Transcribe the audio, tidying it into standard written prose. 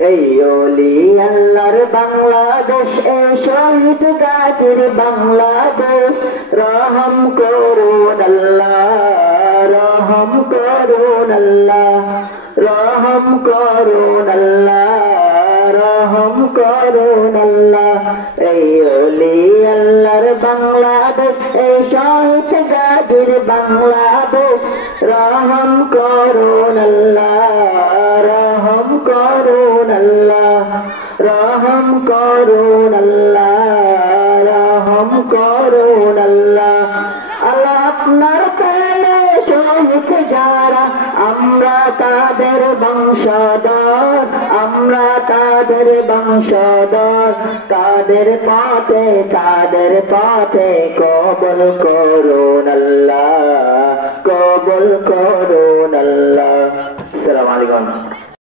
এই ওলি আল্লাহর বাংলাদেশ, এই শহীদ গাজীর বাংলাদেশ, রহম করুন আল্লাহ, রহম করুন আল্লাহ, রহম করুন আল্লাহ, রহম করুন আল্লাহ। এই ওলি আল্লাহর বাংলাদেশ, এই শহীদ গাজীর বাংলাদেশ, রহম করুন আল্লাহ, রহম করুন আল্লাহ, রহম করুন আল্লাহ, রহম করুন আল্লাহ। আল্লাহ আপনার প্রেমে শহীদ যারা, আমরা তাদের বংশধর, আমরা তাদের বংশধর, তাদের পথে কবুল করুন আল্লাহ, কবুল করুন আল্লাহ। আসসালামু আলাইকুম।